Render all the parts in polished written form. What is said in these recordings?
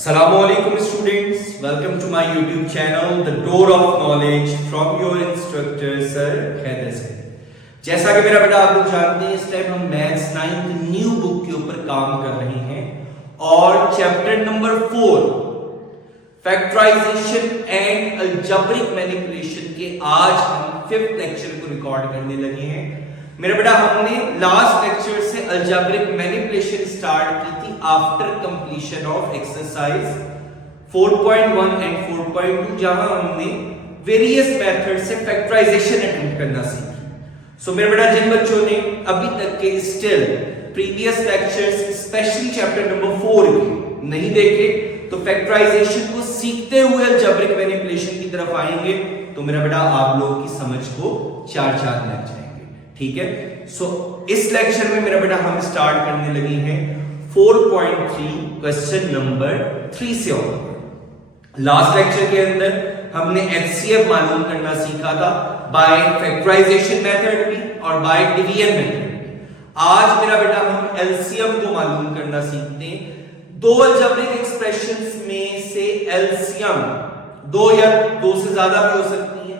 Assalamualaikum students, welcome to my YouTube channel The Door of Knowledge from your instructor Sir Haider से। जैसा कि मेरा बेटा आप लोग जानते हैं, इस टाइम हम मैथ्स 9th न्यू बुक के ऊपर काम कर रहे हैं और chapter number 4 factorization and algebraic manipulation के आज हम 5th लेक्चर को रिकॉर्ड करने लगे हैं। मेरा बेटा हमने लास्ट लेक्चर से अलजेब्रिक मैनिपुलेशन स्टार्ट की थी after completion of exercise 4.1 and 4.2, जहां हमने वेरियस मेथड से फैक्टराइजेशन अटेम्प्ट करना सीखी। सो मेरा बेटा जिन बच्चों ने अभी तक के still previous lectures specially chapter number 4 के नहीं देखे तो फैक्टराइजेशन को सीखते हुए अलजेब्रिक मैनिपुलेशन की तरफ आएंगे तो मेरा बेटा आप लोगों की समझ को चार चांद लग जाएंगे। ठीक है, सो इस लेक्चर में मेरा बेटा हम स्टार्ट करने लगे हैं 4.3 क्वेश्चन नंबर 3 से। और लास्ट लेक्चर के अंदर हमने एचसीएफ मालूम करना सीखा था बाय फैक्टराइजेशन मेथड भी और बाय डिवीजन मेथड भी। आज मेरा बेटा हम एलसीएम को मालूम करना सीखते हैं। दो अलजेब्रिक एक्सप्रेशंस में से एलसीएम दो या दो से ज्यादा भी हो सकती है।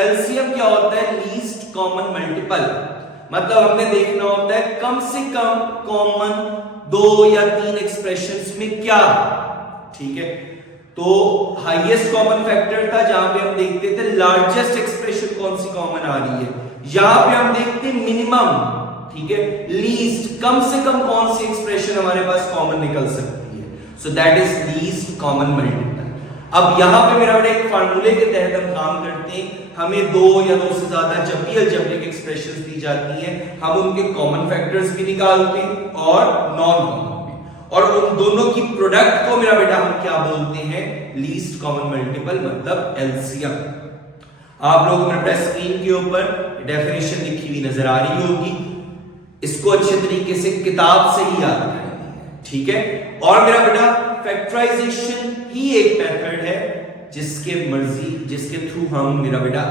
एलसीएम क्या होता है? लीस्ट कॉमन मल्टीपल, मतलब हमने देखना होता है कम से कम कॉमन दो या तीन एक्सप्रेशंस में क्या। ठीक है, तो हाईएस्ट कॉमन फैक्टर था जहां पे हम देखते थे लार्जेस्ट एक्सप्रेशन कौन सी कॉमन आ रही है, यहां पे हम देखते मिनिमम। ठीक है, लीस्ट कम से कम कौन सी एक्सप्रेशन हमारे पास कॉमन निकल सकती है, सो that is least common multiple. अब यहां पे मेरा बेटा एक फार्मूले के तहत हम काम करते हैं। हमें दो या दो से ज्यादा जब भी अलजेब्रिक एक्सप्रेशंस दी जाती हैं हम उनके कॉमन फैक्टर्स भी निकालते हैं और नॉन कॉमन भी, और उन दोनों की प्रोडक्ट को मेरा बेटा हम क्या बोलते हैं? लीस्ट कॉमन मल्टीपल, मतलब एलसीएम। आप लोगों को मेरे स्क्रीन के ऊपर डेफिनेशन लिखी हुई नजर आ रही होगी, इसको अच्छे तरीके से किताब से ही याद करेंगे। ठीक है, और मेरा बेटा फैक्टराइजेशन ही एक मेथड है जिसके थ्रू हम मेरा बेटा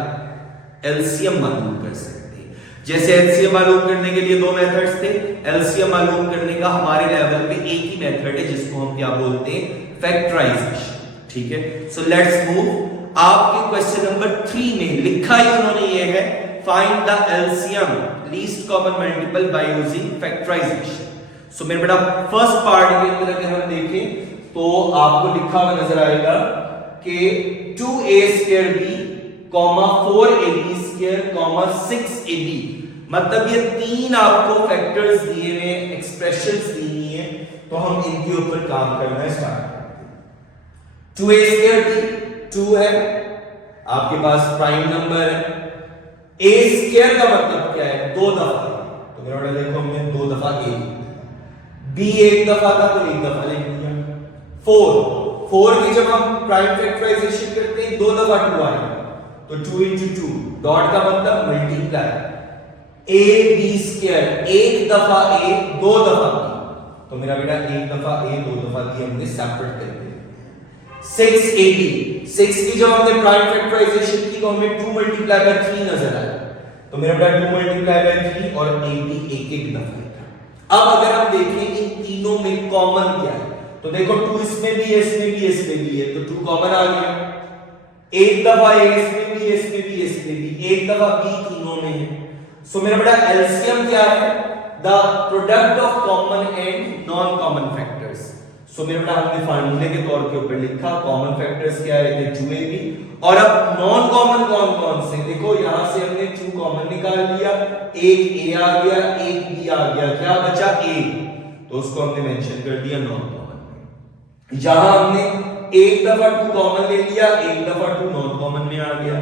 एलसीएम मालूम कर सकते हैं। जैसे एलसीएम मालूम करने के लिए दो मेथड्स थे, एलसीएम मालूम करने का हमारे लेवल पे एक ही मेथड है जिसको हम क्या बोलते हैं? फैक्टराइजेशन। ठीक है, सो लेट्स मूव। आपके क्वेश्चन नंबर 3 में लिखा ही उन्होंने ये है, find the LCM least common multiple by using factorisation. So मेरे बेटा फर्स्ट पार्ट के अंदर अगर हम देखें तो आपको लिखा हुआ नजर आएगा कि 2a² b, 4ab², 6ab, मतलब ये तीन आपको फैक्टर्स दिए हुए, एक्सप्रेशंस दी हुई हैं, तो हम इनके ऊपर काम करना स्टार्ट करते हैं। 2a² b 2 है, आपके पास प्राइम नंबर है। a² का मतलब क्या है? दो दफा, तो मेरा बेटा देखो हमने दो दफा a, b एक दफा था तो एक दफा लिख दिया। 4 की जब हम प्राइम फैक्टराइजेशन करते हैं दो दफा 2 आएगा, तो 2 into 2 डॉट का मतलब मल्टीप्लाई। ab² एक दफा a दो दफा b, तो मेरा बेटा एक दफा a दो दफा b हमने सेपरेट कर दिया। 6ab 6 की जब हमने प्राइम फैक्टराइजेशन की तो हमें 2 मल्टीप्लाई बाय 3 नजर आया, तो मेरा बेटा 2 मल्टीप्लाई बाय 3 और ab एक एक दफा था। अब अगर हम देखें इन तीनों में कॉमन क्या है, तो देखो 2 इसमें भी है, इसमें भी, इसमें भी है, तो 2 कॉमन आ गया। एक दफा a इसमें भी, इसमें भी, इसमें भी, एक दफा b तीनों में है। सो मेरा बेटा एलसीएम क्या है? The product of common and non common factors. So मेरा बेटा हमने फार्मूले के तौर के ऊपर लिखा कॉमन फैक्टर्स क्या है? 2ab। और अब नॉन कॉमन कौन कौन से? देखो यहां से हमने 2 कॉमन निकाल लिया, एक a आ गया, एक b आ गया, क्या बचा? a, तो उसको हमने मेंशन कर दिया नॉन कॉमन। जहां हमने एक दफा 2 कॉमन ले लिया, एक दफा 2 नॉन कॉमन में आ गया,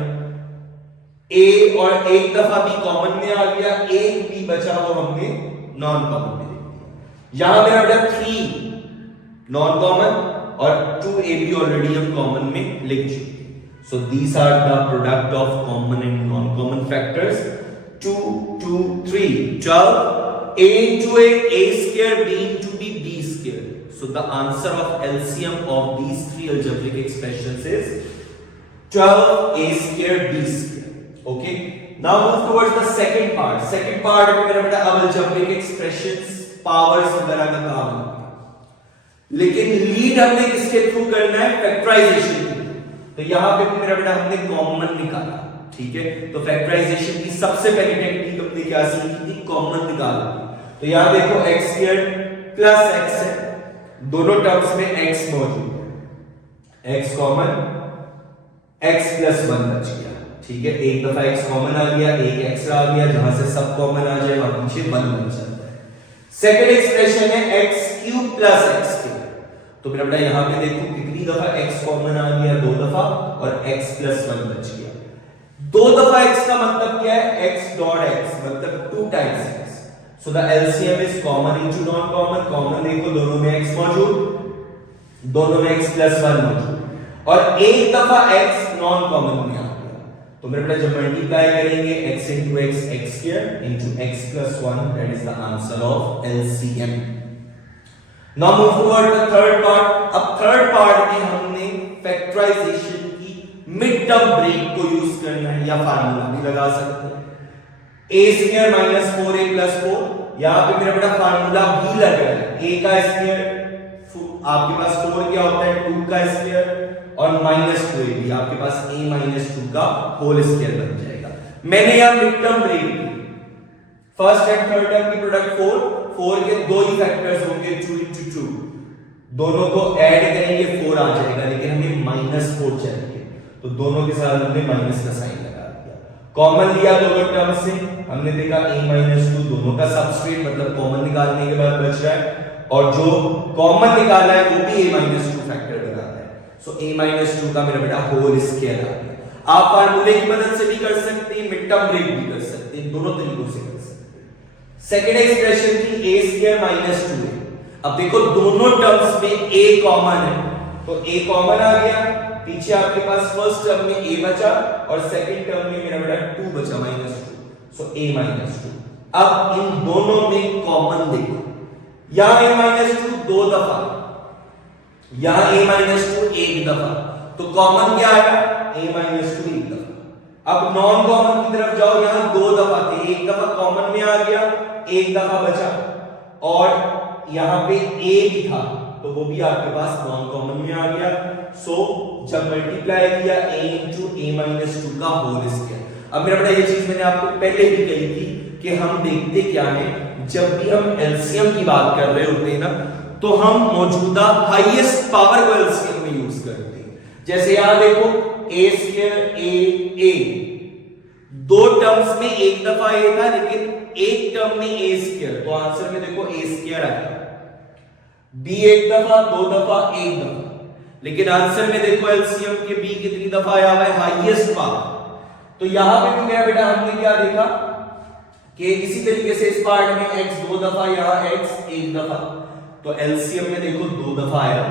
a और एक दफा b कॉमन में आ गया, एक b बचा वो हमने नॉन कॉमन में ले लिया। यहां मेरा बेटा 3 नॉन कॉमन और 2ab ऑलरेडी हम कॉमन में लिख चुके। So these are the product of common and non common factors. 2 2 3 12, a into a² b into b, b²। So the answer of LCM of these three algebraic expressions is 12a² b². Okay. Now move towards the second part. Second part में मेरा बेटा अब algebraic expressions, powers वगैरह का काम होगा। लेकिन lead हमने किसके थ्रू करना है, फैक्टराइजेशन के थ्रू। तो यहां पे मेरा बेटा हमने कॉमन निकाला, ठीक है। तो फैक्टराइजेशन की सबसे पहली टेक्निक हमने क्या सीखी थी, कॉमन निकालना। तो यहां देखो x स्क्वायर प्लस x है, दोनों टर्म्स में x मौजूद है, x कॉमन, x प्लस 1 बच गया, ठीक है। एक दफा x कॉमन आ गया, एक x आ गया, जहां से सब कॉमन आ जाए वहां पीछे 1 बच जाता है। सेकंड एक्सप्रेशन है x cube plus x square. तो मेरा बेटा यहां पे देखो कितनी दफा x कॉमन आ गया, 2 दफा, और x प्लस 1 बच गया। 2 दफा x का मतलब क्या है, x डॉट x मतलब 2 times x। So the LCM is common into non common. Common देखो दोनों में x मौजूद, दोनों में x प्लस 1 मौजूद, और एक दफा x नॉन कॉमन में आ गया। तो मेरे बेटा जब मल्टीप्लाई करेंगे x into x x square into x plus 1, that is the answer of LCM. Now move toward the third part. अब थर्ड पार्ट में हमने फैक्टराइजेशन की मिड टर्म ब्रेक को यूज करना है, या फार्मूला भी लगा सकते हैं, a square minus 4a plus 4। यहां पे मेरा बेटा फार्मूला भी लग रहा है, a का स्क्वायर, आपके पास 4 क्या होता है, 2 का स्क्वायर, और माइनस 2a भी आपके पास a माइनस 2 का होल स्क्वायर बन जाएगा। मैंने यहां मिड टर्म ब्रेक की, फर्स्ट एंड थर्ड टर्म की प्रोडक्ट 4 के दो ही फैक्टर्स होंगे, 2 into 2, दोनों को ऐड करेंगे 4 आ जाएगा, लेकिन हमें माइनस 4 चाहिए, तो दोनों के साथ हमने माइनस का साइन लगा दिया। कॉमन लिया दोनों टर्म से, हमने देखा a माइनस 2 दोनों का सबस्ट्रेट, मतलब कॉमन निकालने के बाद बच रहा है, और जो कॉमन निकाला है वो भी a माइनस 2 फैक्टर बनाता है। सो a माइनस 2 का मेरा बेटा होल स्क्वायर आ गया। आप फार्मूले की मदद से भी कर सकते हैं, मिड टर्म ब्रेक भी कर सकते हैं, दोनों तरीकों से कर सकते हैं। सेकंड एक्सप्रेशन थी a स्क्वायर माइनस 2a। अब देखो दोनों टर्म्स में a कॉमन है, तो a कॉमन आ गया, पीछे आपके पास फर्स्ट टर्म में a बचा, और सेकंड टर्म में मेरा बेटा 2 बचा माइनस 2, सो a माइनस 2। अब इन दोनों में कॉमन देखो, यहां a माइनस 2 2 दफा, यहां a माइनस 2 1 दफा, तो कॉमन क्या आया, a माइनस 2 1 दफा। अब नॉन कॉमन की तरफ जाओ, यहां 2 दफा थे, एक दफा कॉमन में आ गया, एक दफा बचा, और यहां पे a भी था, तो वो भी आपके पास नॉन कॉमन में आ गया। सो जब मल्टीप्लाई किया a into a माइनस 2 का होल स्क्वायर। अब मेरा बेटा ये चीज मैंने आपको पहले भी कही थी कि हम देखते क्या है, जब भी हम एलसीएम की बात कर रहे होते हैं ना, तो हम मौजूदा हाईएस्ट पावर को एलसीएम में यूज करते हैं। जैसे यहां देखो a स्क्वायर a, दो टर्म्स में एक दफा a था, लेकिन एक टर्म में a स्क्वायर, तो आंसर में देखो a स्क्वायर आया। b एक दफा, दो दफा, एक दफा, लेकिन आंसर में देखो एलसीएम के b कितनी दफा आया हुआ है, हाईएस्ट पावर। तो यहां पे भी मेरा बेटा हमने क्या देखा कि इसी तरीके से इस पार्ट में x 2 दफा, यहां x 1 दफा, तो एलसीएम में देखो 2 दफा आया।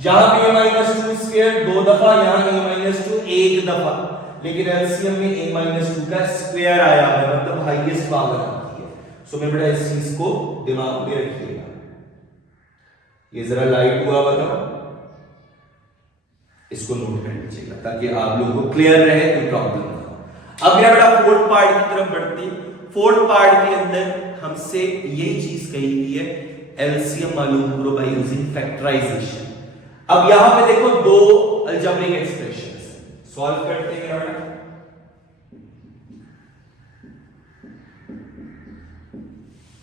यहां पे a-2 स्क्वायर 2 दफा, यहां a-2 1 दफा, लेकिन एलसीएम में a-2 का स्क्वायर आया है, मतलब हाईएस्ट पावर आती है। सो मेरा बेटा इस चीज को दिमाग में रखिएगा। ये जरा लाइट हुआ बताओ, इसको नोट कर लीजिएगा ताकि आप लोगों को क्लियर रहे, कोई प्रॉब्लम ना हो। अब मेरा बेटा फोर्थ पार्ट की तरफ बढ़ते हैं। फोर्थ पार्ट के अंदर हमसे यही चीज कही गई है, एलसीएम मालूम करो बाय यूजिंग फैक्टराइजेशन। अब यहां पे देखो दो अलजेब्रिक एक्सप्रेशंस सॉल्व करते हैं मेरा बेटा।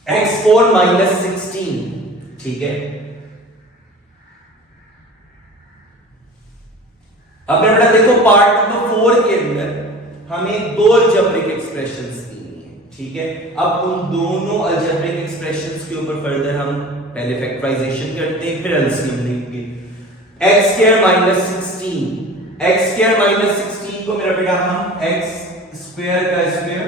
x4 माइनस 16, ठीक है। अब मेरा बेटा देखो पार्ट नंबर 4 के अंदर हमें दो अलजेब्रिक एक्सप्रेशंस दी हैं, ठीक है। अब उन दोनों अलजेब्रिक एक्सप्रेशंस के ऊपर फर्दर हम पहले फैक्टराइजेशन करते हैं, फिर एलसीएम लेंगे। x square minus 16, x square minus 16 को मेरा बेटा हम x स्क्वायर का स्क्वायर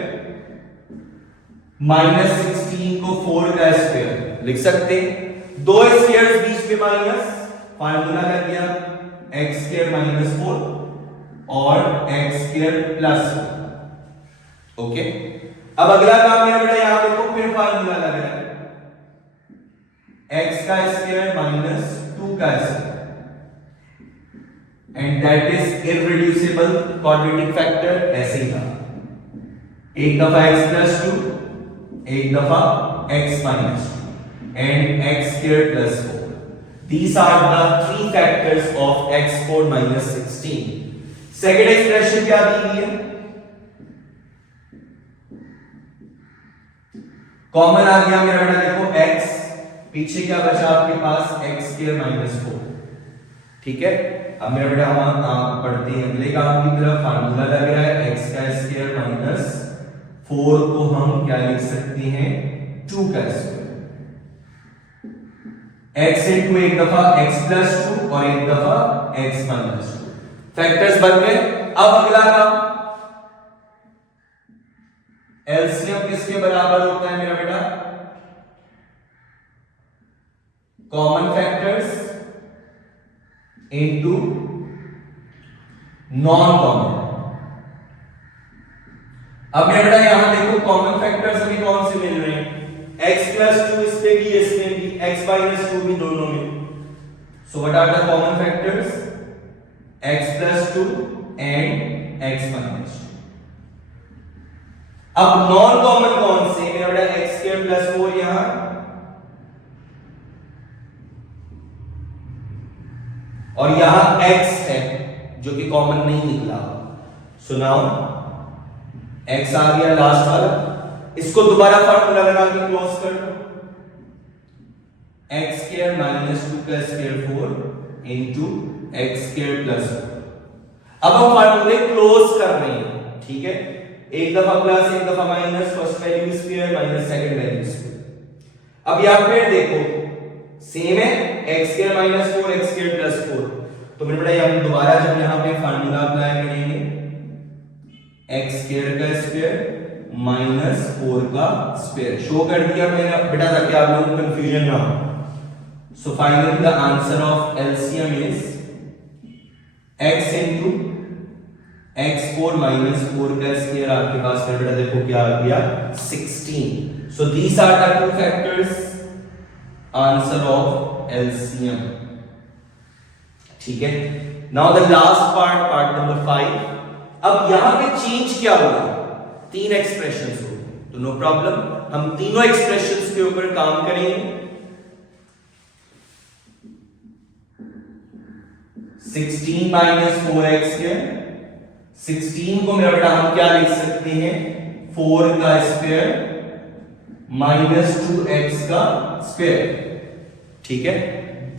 माइनस 16 को 4 का स्क्वायर लिख सकते हैं। दो स्क्वायर्स बीच में माइनस, फार्मूला कर दिया x स्क्वायर माइनस 4 और x स्क्वायर प्लस 4। ओके, अब अगला काम मेरा बेटा यहां देखो, फिर फार्मूला लग रहा है x का स्क्वायर माइनस 2 का square, and that is irreducible quadratic factor. ऐसे ही था, एक दफा x प्लस 2, एक दफा x minus 2, and x square plus 4। These are the three factors of x4 minus 16. Second expression क्या दी हुई है? कॉमन आ गया मेरा बेटा, देखो x, पीछे क्या बचा आपके पास x स्क्वायर माइनस 4। ठीक है, अब मेरा बेटा हम पढ़ते हैं अगले काम की तरफ। फार्मूला लग रहा है x का स्क्वायर माइनस 4 को हम क्या लिख सकते हैं, 2 का स्क्वायर। x इंटू एक दफा x प्लस 2 और एक दफा x माइनस 2, फैक्टर्स बन गए। अब अगला काम, एलसीएम किसके बराबर होता है मेरा बेटा, common factors into non common. अब मेरा बेटा यहां देखो कॉमन फैक्टर्स अभी कौन से मिल रहे हैं, x प्लस 2 इस पे भी, इसमें भी, x माइनस 2 भी, दोनों में। So what are the common factors, x plus 2 and x minus 2। अब नॉन कॉमन कौन से, मेरा बेटा x स्क्वायर प्लस 4 यहां, और यहां x है जो कि कॉमन नहीं निकला। सो नाउ x आ गया लास्ट वाला, इसको दोबारा फार्मूला लगा के क्लोज कर दो, x स्क्वायर माइनस 2 का square 4 into x square plus 4। अब हम फार्मूले क्लोज कर रहे हैं, ठीक है, एक दफा प्लस एक दफा minus, first value square minus second value square. अब यहां पे देखो सेम है, x square minus 4 x square plus 4। तो मेरे बेटा हम दोबारा जब यहां पे फार्मूला अप्लाई करेंगे, x स्क्वायर का स्क्वायर माइनस 4 का स्क्वायर, शो कर दिया मैंने बेटा ताकि आप लोगों को कंफ्यूजन ना हो। So finally the answer of LCM is x into x4 minus 4 का स्क्वायर, आपके पास मेरे बेटा देखो क्या आ गया, 16। So these are the two factors, answer of LCM. ठीक है, now the last part, part number 5। अब यहां पे चेंज क्या होगा, तीन एक्सप्रेशंस हो, तो नो प्रॉब्लम, हम तीनों एक्सप्रेशंस के ऊपर काम करेंगे। 16 माइनस 4x स्क्वायर, 16 को मेरा बेटा हम क्या लिख सकते हैं, 4 का स्क्वायर माइनस 2x का स्क्वायर। ठीक है,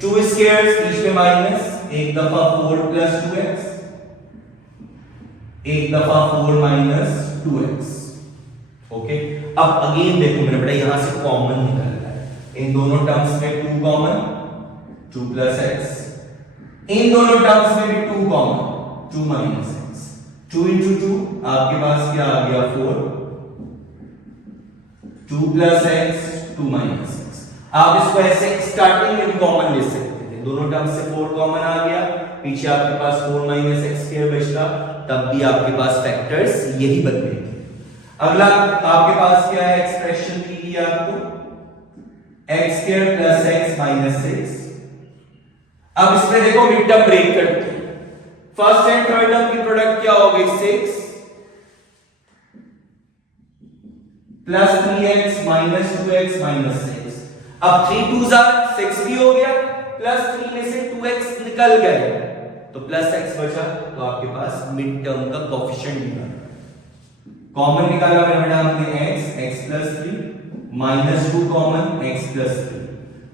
2 स्क्वायर्स बीच में माइनस, एक दफा 4 प्लस 2x, एक दफा 4 माइनस 2x। ओके, अब अगेन देखो मेरा बेटा यहां से कॉमन निकल रहा है, इन दोनों टर्म्स में 2 कॉमन, 2 प्लस x, इन दोनों टर्म्स में भी 2 कॉमन, 2 माइनस x, 2 इंटू 2 आपके पास क्या आ गया, 4, 2 प्लस x, 2 माइनस x। आप इसको ऐसे स्टार्टिंग में भी कॉमन ले सकते थे, दोनों टर्म से 4 कॉमन आ गया, पीछे आपके पास 4 माइनस x स्क्वायर बचता, तब भी आपके पास फैक्टर्स यही बन गए थे। अगला आपके पास क्या है, एक्सप्रेशन दी गई आपको x square plus x minus 6। अब इसमें देखो मिड टर्म ब्रेक करते हैं, फर्स्ट एंड थर्ड टर्म की प्रोडक्ट क्या हो गई, 6 plus 3x minus 2x minus 6। अब 3 2s आर 6 भी हो गया, प्लस 3 में से 2x निकल गए तो प्लस x बचा, तो आपके पास मिड टर्म का कोएफिशिएंट निकाला, कॉमन निकाला मेरा बेटा हमने x plus 3 minus 2 common x plus 3।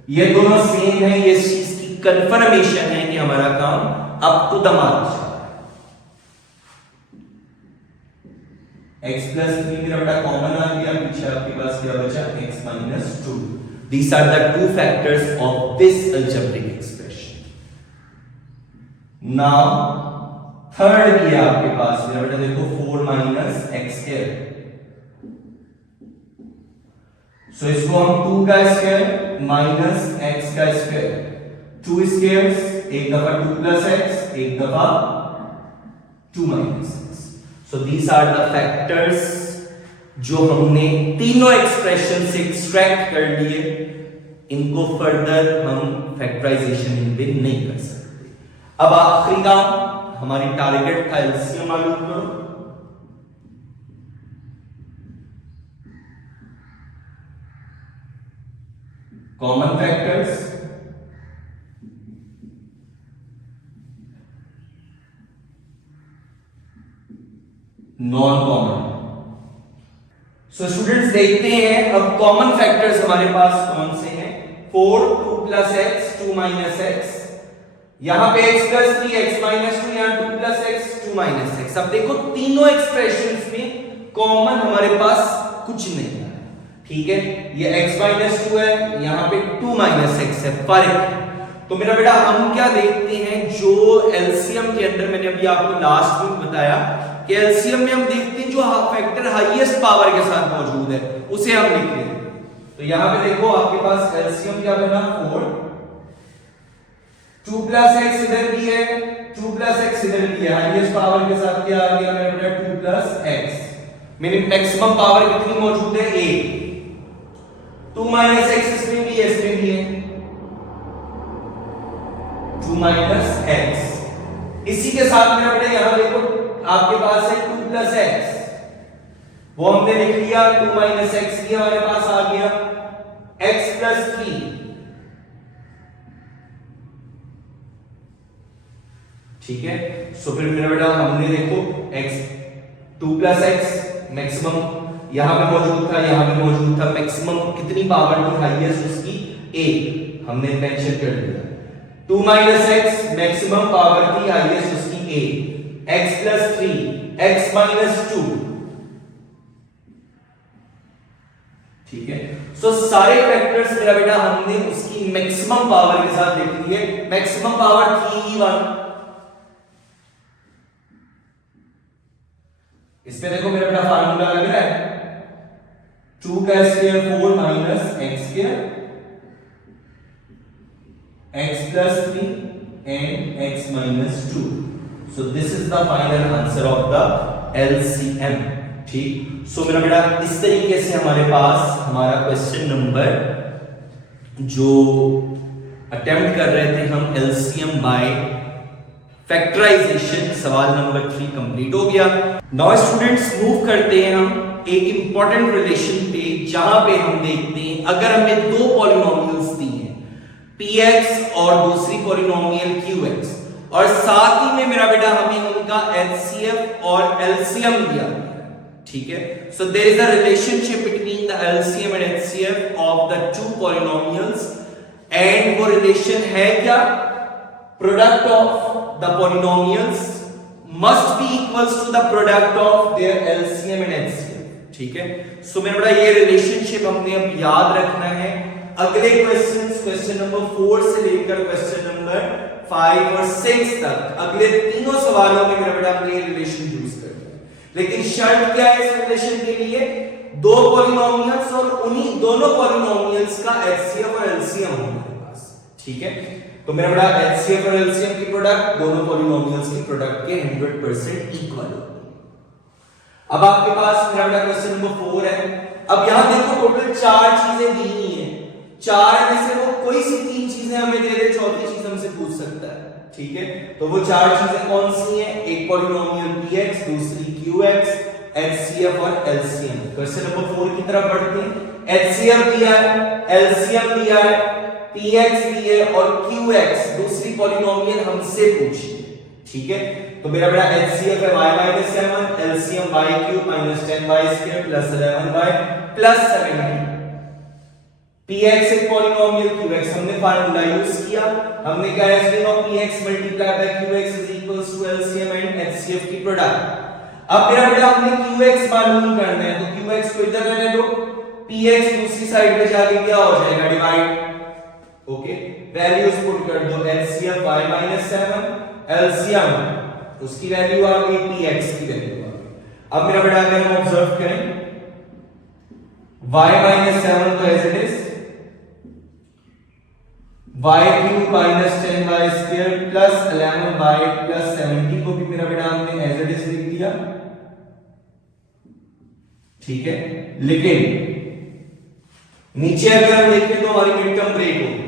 ये दोनों सेम है, ये चीज की कंफर्मेशन है कि हमारा काम अप टू द मार्क है। x प्लस 3 मेरा बेटा कॉमन आ गया, पीछे आपके पास क्या बचा, x minus 2। These are the two factors of this algebraic expression. Now third किया आपके पास मेरा बेटा देखो 4 माइनस x स्क्वायर, सो इसको हम 2 का स्क्वायर माइनस x का स्क्वायर, 2 स्क्वायर्स, एक दफा 2 प्लस x, एक दफा 2 minus x। So these are the factors जो हमने तीनों एक्सप्रेशन से एक्सट्रैक्ट कर लिए, इनको फर्दर हम फैक्टराइजेशन इनमें नहीं कर सकते। अब आखिरी काम, हमारी टारगेट था एलसीएम मालूम करो। Common factors non common. So students देखते हैं अब कॉमन फैक्टर्स हमारे पास कौन से हैं। 4 2 प्लस एक्स 2 माइनस एक्स, यहां पे x प्लस 3 x माइनस 2, यहां 2 प्लस एक्स 2 माइनस एक्स। अब देखो तीनों एक्सप्रेशंस में कॉमन हमारे पास कुछ नहीं है, ठीक है। ये x माइनस 2 है, यहां पे 2 माइनस एक्स है, फर्क। तो मेरा बेटा हम क्या देखते हैं, जो एलसीएम के अंदर मैंने अभी आपको लास्ट में बताया कि एलसीएम में हम देखते हैं जो फैक्टर हाईएस्ट पावर के साथ मौजूद है उसे हम लिखते हैं। तो यहां पे देखो आपके पास एलसीएम क्या बना 4, 2 प्लस एक्स इधर भी है, 2 प्लस एक्स इधर भी है, हाईएस्ट पावर के साथ क्या आ गया मेरा बेटा 2 प्लस एक्स। मेरी मैक्सिमम पावर कितनी मौजूद है 1। 2 माइनस एक्स इसमें भी है, इसमें भी है 2 माइनस एक्स। इसी के साथ मेरा बेटा यहां देखो आपके पास है 2 प्लस एक्स, वो हमने लिख लिया, 2 माइनस एक्स भी हमारे पास आ गया, x प्लस 3, ठीक है। सो फिर मेरा बेटा हमने देखो x 2 प्लस एक्स मैक्सिमम यहां पे मौजूद था, यहां पे मौजूद था, मैक्सिमम कितनी पावर थी हाईएस्ट उसकी 1, हमने मेंशन कर दिया। 2 माइनस एक्स मैक्सिमम पावर थी हाईएस्ट उसकी 1, x प्लस 3 x माइनस 2, ठीक है। सो सारे फैक्टर्स मेरा बेटा हमने उसकी मैक्सिमम पावर के साथ लिख लिए। मैक्सिमम पावर थी 1, इसमें देखो मेरा बेटा फार्मूला लग रहा है 2 का square 4 minus x square x plus 3 and x minus 2. So this is the final answer of the LCM. ठीक, सो मेरा बेटा इस तरीके से हमारे पास हमारा क्वेश्चन नंबर जो अटेम्प्ट कर रहे थे हम LCM बाय फैक्टराइजेशन, सवाल नंबर 3 कंप्लीट हो गया। नाउ स्टूडेंट्स मूव करते हैं हम एक इंपॉर्टेंट रिलेशन पे, जहां पे हम देखते हैं अगर हमें दो पॉलिनोमियल्स दी हैं px और दूसरी पॉलिनोमियल qx, और साथ ही में मेरा बेटा हमें उनका HCF और LCM दिया गया, ठीक है। So there is a relationship between the LCM and HCF of the two polynomials, and वो रिलेशन है क्या, product of the polynomials must be equals to the product of their LCM and HCF, ठीक है। सो मेरा बेटा ये relationship हमने अब याद रखना है। अगले क्वेश्चन नंबर 4 से लेकर क्वेश्चन नंबर 5 और 6 तक अगले तीनों सवालों में मेरा बेटा हमने ये रिलेशन यूज करना है। लेकिन शर्त क्या है इस रिलेशन के लिए, दो पॉलिनोमियल्स और उन्हीं दोनों पॉलिनोमियल्स का HCF और LCM हो हमारे पास, ठीक है। तो मेरा बेटा HCF और LCM की प्रोडक्ट दोनों पॉलिनोमियल्स की प्रोडक्ट के 100% इक्वल होगी। अब आपके पास मेरा बेटा क्वेश्चन नंबर 4 है। अब यहां देखो टोटल 4 चीजें दी हुई हैं, 4 में से वो कोई सी 3 चीजें हमें दे दे, चौथी चीज हमसे पूछ सकता है, ठीक है। तो वो 4 चीजें कौन सी हैं, एक पॉलिनोमियल px, दूसरी qx, HCF और LCM। क्वेश्चन नंबर 4 की तरफ बढ़ते हैं। HCF दिया है, LCM दिया है, px दी है और qx दूसरी पॉलिनोमियल हमसे पूछी, ठीक है। तो मेरा बेटा HCF है y-7, LCM y³ - 10y² + 11y + 17। px एक पॉलिनोमियल, qx हमने फार्मूला यूज किया, हमने क्या है px × qx = LCM and HCF की प्रोडक्ट। अब मेरा बेटा हमने qx मालूम करना है, तो qx को इधर रहने दो, px दूसरी साइड पे जाके क्या हो जाएगा, डिवाइड, ओके। वैल्यूज पुट कर दो, HCF y-7, LCM उसकी वैल्यू आ गई, px की वैल्यू आ गई। अब मेरा बेटा अगर हम ऑब्जर्व करें y-7 तो as it is y³ - 10y² + 11y + 70 को भी मेरा बेटा हमने एज इट इज लिख दिया, ठीक है। लेकिन नीचे अगर हम देखें तो हमारी मिड टर्म ब्रेक होगी,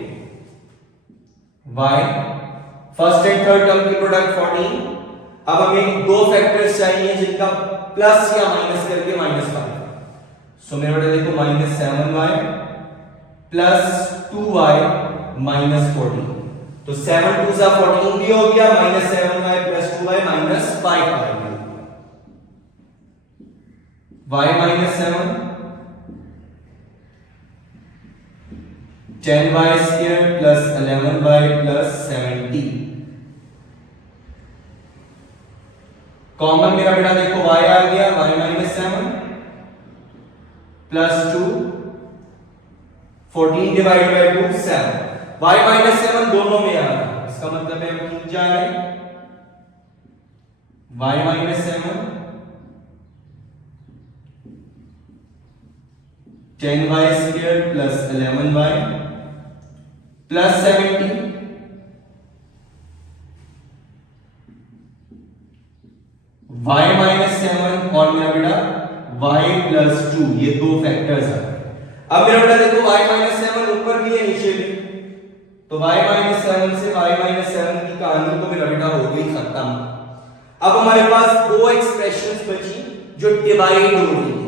y first and third term की प्रोडक्ट 14। अब हमें दो फैक्टर्स चाहिए जिनका प्लस या माइनस करके -5। सो मेरा बेटा देखो -7y + 2y -14, तो 7 2 सा 14 भी हो गया, -7y + 2y -5y, y minus 7 10y square plus 11y plus 70। Common मेरा बेटा देखो y आ गया, y minus 7 plus 2 14 divide by 2 7। y minus 7 दोनों में आ रहा है, इसका मतलब है हम खींच जा रहे हैं y minus 7 10y square plus 11y plus 70 y minus 7 और मेरा बेटा y प्लस 2, ये दो फैक्टर्स हैं। अब मेरा बेटा देखो y माइनस 7 ऊपर भी है नीचे भी, तो y माइनस 7 से y माइनस 7 की कहानी तो मेरा बेटा हो गई खत्म। अब हमारे पास दो एक्सप्रेशंस बची जो डिवाइड हो रही है।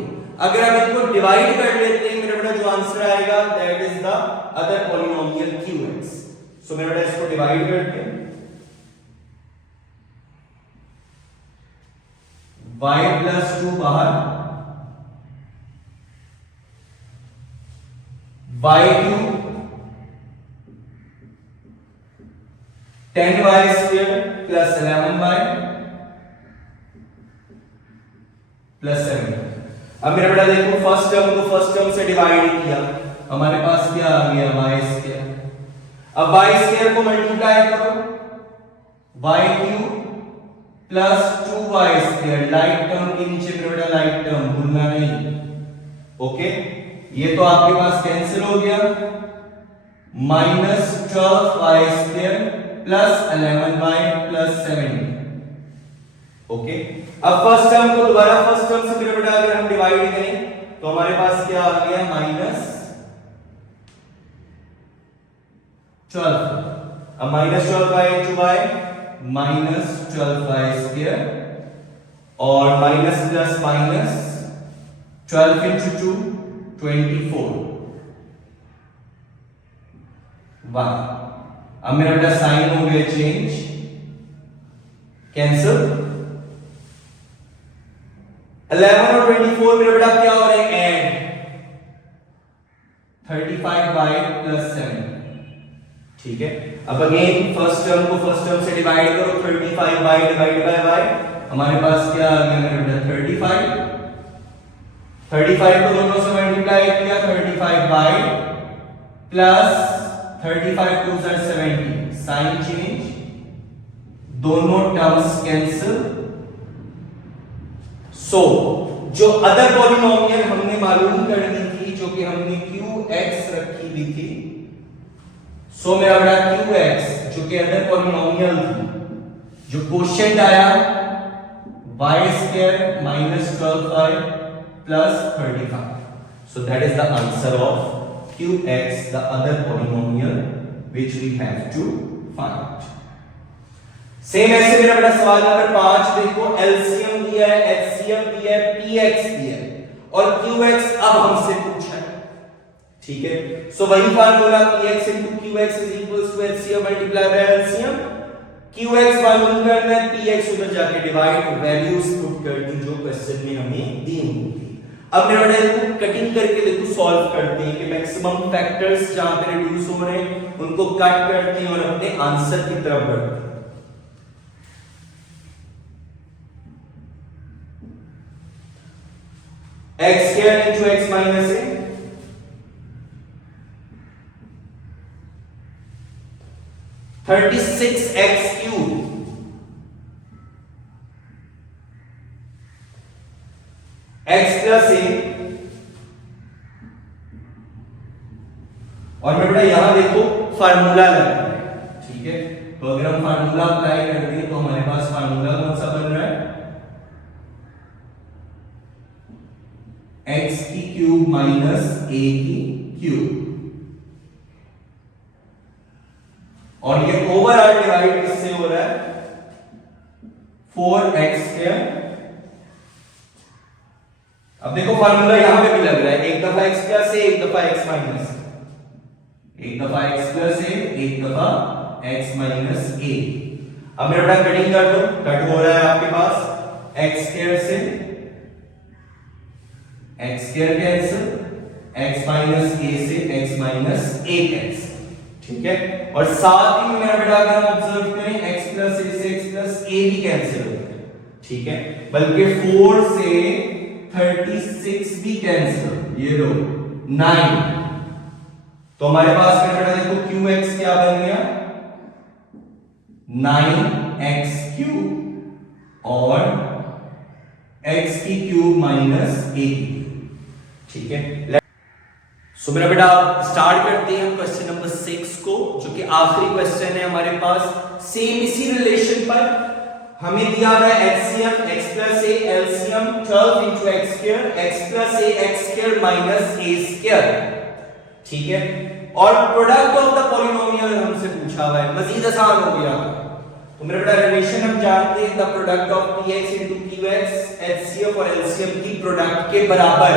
अगर हम इनको डिवाइड कर लेते हैं मेरा बेटा जो आंसर आएगा that is the other polynomial qx। सो मेरा बेटा इसको डिवाइड करते हैं, y प्लस 2 बाहर, y cube 10y square plus 11y plus 7। अब मेरा बेटा देखो फर्स्ट टर्म को फर्स्ट टर्म से डिवाइड किया, हमारे पास क्या आ गया y स्क्वायर। अब y स्क्वायर को मल्टीप्लाई करो, y cube plus 2y square, light term के नीचे मेरा बेटा लाइट टर्म भूलना नहीं, ओके। ये तो आपके पास कैंसिल हो गया, minus 12y square plus 11y plus 70, okay. अब फर्स्ट टर्म को दोबारा फर्स्ट टर्म से मेरा बेटा अगर हम डिवाइड करें तो हमारे पास क्या आ गया, माइनस 12। अब minus 12y into y minus 12y square और minus plus minus 12 into 2 24 y। अब मेरा बेटा साइन हो गया चेंज, कैंसिल। 11 और 24 मेरा बेटा क्या हो रहा है, ऐड 35y प्लस 7, ठीक है। अब अगेन फर्स्ट टर्म को फर्स्ट टर्म से डिवाइड करो, 35y डिवाइड बाय y, हमारे पास क्या आ गया मेरा बेटा 35 को दोनों से मल्टीप्लाई किया, 35y plus 35 two 70, sign change, दोनों टर्म्स कैंसिल। सो जो अदर पॉलिनोमियल हमने मालूम करनी थी, जो कि हमने qx रखी हुई थी, सो मेरा बेटा qx जो कि अदर पॉलिनोमियल थी, जो क्वोशिएंट आया y square minus 12y plus 35, so that is the answer of qx, the other polynomial which we have to find. Same ऐसे मेरा बेटा सवाल नंबर 5 देखो, एलसीएम दिया है, एचसीएफ दिया है, पीएक्स दिया है और क्यूएक्स अब हमसे पूछा है, ठीक है। सो वही formula px into qx is equals to hcf multiplied by lcm। qx मालूम करना है, px उधर जाके डिवाइड वैल्यूज पुट कर दी जो क्वेश्चन में हमें दी हुई थी। अब मेरा बेटा कटिंग करके देखो सॉल्व करते हैं कि मैक्सिमम फैक्टर्स जहां पे रिड्यूस हो रहे हैं उनको कट करते हैं और अपने आंसर की तरफ बढ़ते हैं। x square into x minus a, (36x cube) x plus a, और मैं बेटा यहां देखो फार्मूला लगा है, ठीक है। तो अगर हम फार्मूला अप्लाई करते हैं तो हमारे पास फार्मूला कौन सा बन रहा है, x की क्यूब माइनस a की क्यूब, और ये ओवरऑल डिवाइड किससे हो रहा है, 4x स्क्वायर। अब देखो फार्मूला यहां पे भी लग रहा है, एक दफा x प्लस a, एक दफा x माइनस, एक दफा x प्लस a, एक दफा x माइनस a। अब मेरा बेटा कटिंग कर दो, कट हो रहा है आपके पास x स्क्वायर से x square cancel, x minus a से x माइनस a कैंसिल, ठीक है। और साथ ही मेरा बेटा अगर हम ऑब्जर्व करें x प्लस a से x प्लस a भी कैंसिल होता है, ठीक है। बल्कि 4 से 36 भी कैंसिल, ये लो 9। तो हमारे पास मेरा बेटा देखो qx क्या बन गया, 9x क्यूब और x की क्यूब माइनस a की, ठीक है। सो मेरा बेटा स्टार्ट करते हैं हम क्वेश्चन नंबर 6 को, जो कि आखिरी क्वेश्चन है हमारे पास। सेम इसी रिलेशन पर हमें दिया हुआ है HCF x plus a LCM 12 into x square x plus a x square minus a square, ठीक है। और प्रोडक्ट ऑफ द पॉलिनोमियल हमसे पूछा हुआ है, मजीद आसान हो गया। तो मेरा बेटा रिलेशन हम जानते हैं, the product of px into qx HCF और एलसीएम की प्रोडक्ट के बराबर।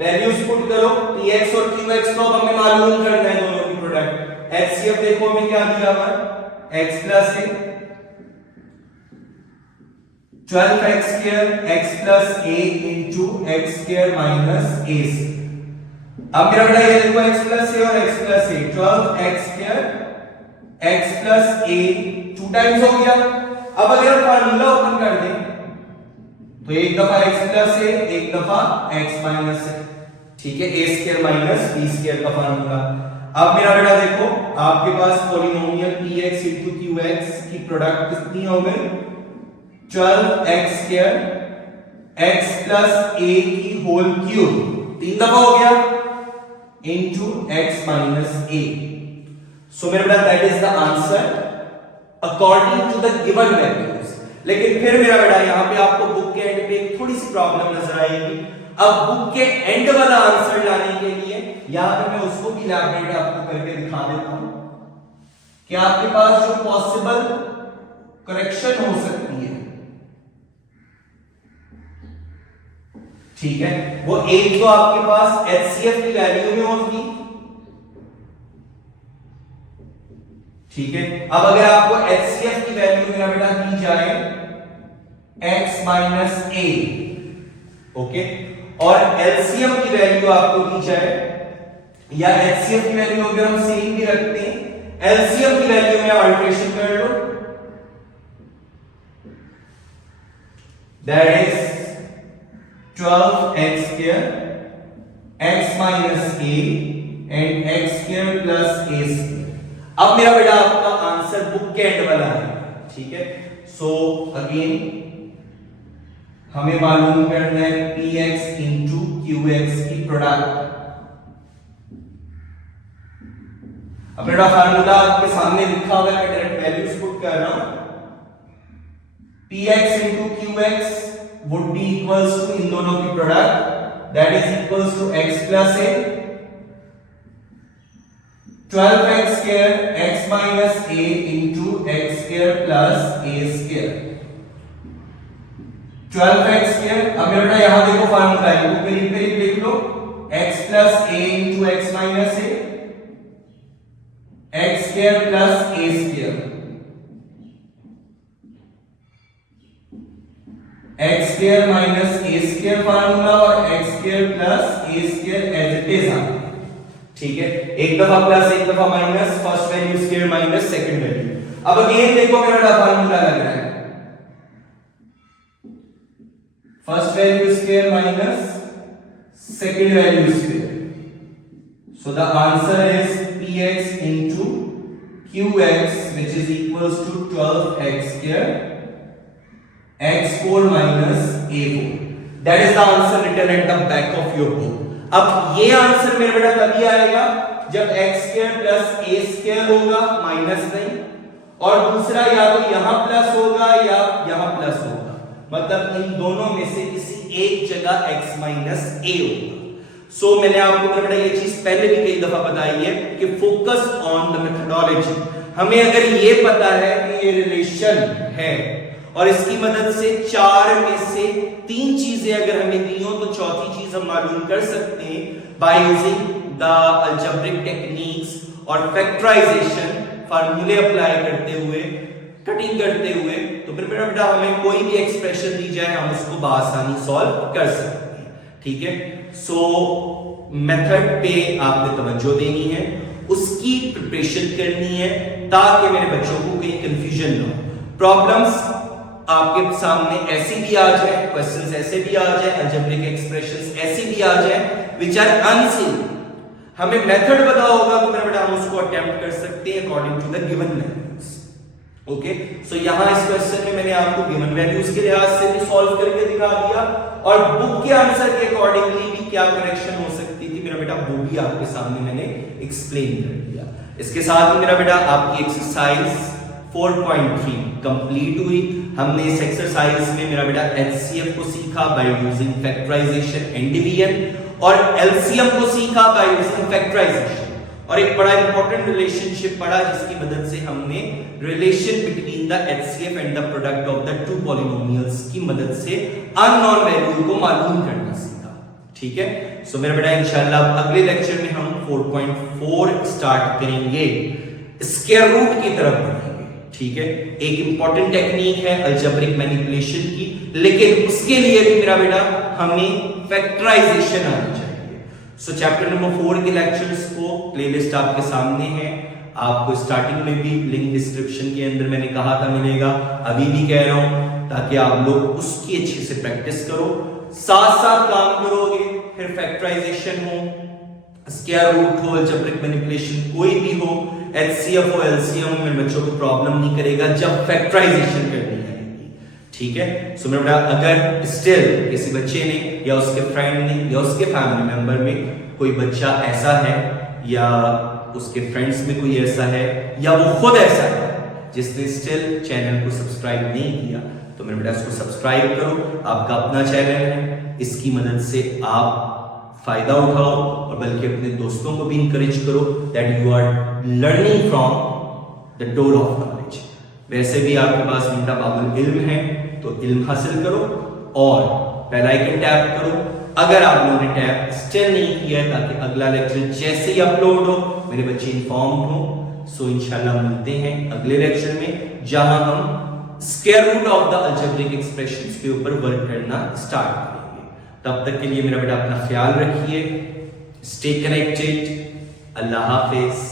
वैल्यूज पुट करो, px और qx को हमें मालूम करना है दोनों की प्रोडक्ट। एचसीएफ देखो हमें क्या दिया हुआ है, x plus a 12x square x plus a into x square minus a से। अब मेरा बेटा ये देखो x प्लस a और x plus a 12x square x plus a 2 times हो गया। अब अगर हम फार्मूला ओपन कर दें तो एक दफा x प्लस a एक दफा x माइनस a, ठीक है, a square minus b square का फार्मूला। अब मेरा बेटा देखो आपके पास पॉलिनोमियल px into qx की प्रोडक्ट कितनी हो गई, 12x square x plus a की होल क्यूब 3 दफा हो गया into x minus a। So मेरा बेटा that is the answer according to the given values. लेकिन फिर मेरा बेटा यहां पे आपको बुक के एंड पे एक थोड़ी सी प्रॉब्लम नजर आएगी। अब बुक के एंड वाला आंसर लाने के लिए यहां पे मैं उसको भी इलैबोरेट आपको करके दिखा देता हूं कि आपके पास जो पॉसिबल करेक्शन हो सकती है, ठीक है, वो एक तो आपके पास एचसीएफ की वैल्यू में होगी, ठीक है। अब अगर आपको एचसीएफ की वैल्यू मेरा बेटा दी जाए x माइनस a, ओके, और एलसीएम की वैल्यू आपको दी जाए, या एचसीएफ की वैल्यू अगर हम सेम भी रखते हैं, एलसीएम की वैल्यू में अल्टरेशन कर लो, that is 12x square x minus a and x square plus a square। अब मेरा बेटा आपका आंसर बुक के एंड वाला है, ठीक है। सो अगेन हमें मालूम करना है px into qx की प्रोडक्ट। अब बेटा फार्मूला आपके सामने लिखा हुआ है, मैं डायरेक्ट वैल्यूज पुट कर रहा हूं। px into qx would be equals to इन दोनों की product, that is equals to x plus a 12x square x minus a into x square plus a square 12x square। अब मेरा बेटा यहां देखो फार्मूला है, वो करीब करीब लिख लो, x plus a into x minus a x square plus a square x square minus a square formula और x square plus a square as it is है, ठीक है। एक दफा प्लस एक दफा minus, first value square minus second value. अब again देखो मेरा फार्मूला लग रहा है, first value square minus second value square. So the answer is px into qx which is equals to 12x square x4 minus a4। That is the answer written at the back of your book। अब ये answer मेरे बेटा तभी आएगा जब x square plus a square होगा, minus नहीं, और दूसरा या तो यहां प्लस होगा या यहां प्लस होगा, मतलब इन दोनों में से किसी एक जगह x माइनस a होगा। सो मैंने आपको मेरे बेटा ये चीज पहले भी कई दफा बताई है कि फोकस ऑन द मेथोडोलॉजी। हमें अगर ये पता है कि ये रिलेशन है और इसकी मदद से 4 में से 3 चीजें अगर हमें दी हो तो चौथी चीज हम मालूम कर सकते हैं by using the algebraic techniques और फैक्टराइजेशन, फार्मूले अप्लाई करते हुए, कटिंग करते हुए। तो फिर बेटा हमें कोई भी एक्सप्रेशन दी जाए हम उसको बआसानी सॉल्व कर सकते हैं। ठीक है। सो मेथड पे आपने तवज्जो देनी है, उसकी प्रिपरेशन करनी है ताकि मेरे बच्चों को कहीं कंफ्यूजन ना हो। प्रॉब्लम्स आपके सामने ऐसी भी आ जाए, क्वेश्चंस ऐसे भी आ जाए, अलजेब्रिक एक्सप्रेशंस ऐसी भी आ जाए विच आर अनसीन, हमें मेथड पता होगा तो मेरा बेटा हम उसको अटेम्प्ट कर सकते हैं according to the given values. Okay, so यहां इस क्वेश्चन में मैंने आपको गिवन वैल्यूज के लिहाज से भी सॉल्व करके दिखा दिया और बुक के आंसर के अकॉर्डिंगली भी क्या करेक्शन हो सकती थी मेरा बेटा वो भी आपके सामने मैंने एक्सप्लेन कर दिया। इसके साथ ही मेरा बेटा आपकी एक्सरसाइज 4.3 कंप्लीट हुई। हमने इस एक्सरसाइज में मेरा बेटा एचसीएफ को सीखा by using factorization and division और एलसीएम को सीखा बाय यूजिंग फैक्टराइजेशन, और एक बड़ा इंपॉर्टेंट रिलेशनशिप पढ़ा जिसकी मदद से हमने relation between the HCF and the product of the two polynomials की मदद से अननोन वैल्यू को मालूम करना सीखा। ठीक है, सो मेरा बेटा इंशाल्लाह अगले लेक्चर में हम 4.4 स्टार्ट करेंगे, स्क्वायर रूट की तरफ बढ़ेंगे। ठीक है, एक इंपॉर्टेंट टेक्निक है अलजेब्रिक मैनिपुलेशन की, लेकिन उसके लिए भी मेरा बेटा हमें फैक्टराइजेशन आनी चाहिए। सो चैप्टर नंबर 4 के लेक्चर्स को प्लेलिस्ट आपके सामने है, आपको स्टार्टिंग में भी लिंक डिस्क्रिप्शन के अंदर मैंने कहा था मिलेगा, अभी भी कह रहा हूं ताकि आप लोग उसकी अच्छे से प्रैक्टिस करो, साथ साथ काम करोगे, फिर फैक्टराइजेशन हो, स्क्वायर रूट हो, अलजेब्रिक मैनिपुलेशन कोई भी हो, एचसीएफ हो, एलसीएम हो, मेरे बच्चों को प्रॉब्लम नहीं करेगा जब फैक्टराइजेशन करनी है। ठीक है, सो मेरा बेटा अगर स्टिल किसी बच्चे ने या उसके फ्रेंड ने या उसके फैमिली मेंबर में कोई बच्चा ऐसा है या उसके फ्रेंड्स में कोई ऐसा है या वो खुद ऐसा है जिसने स्टिल चैनल को सब्सक्राइब नहीं किया, तो मेरे बेटा इसको सब्सक्राइब करो, आपका अपना चैनल है, इसकी मदद से आप फायदा उठाओ और बल्कि अपने दोस्तों को भी इंकरेज करो that you are learning from the door of knowledge. वैसे भी आपके पास मिंटा बाबुल इल्म है तो इल्म हासिल करो और बेल आइकन टैप करो अगर आप लोगों ने टैप स्टिल नहीं किया है, ताकि अगला लेक्चर जैसे ही अपलोड हो मेरे बच्चे इन्फॉर्म्ड हो। सो इंशाल्लाह मिलते हैं अगले लेक्चर में जहां हम square root of the algebraic expressions के ऊपर वर्क करना स्टार्ट करेंगे। तब तक के लिए मेरा बेटा अपना ख्याल रखिए, स्टे कनेक्टेड, अल्लाह हाफिज।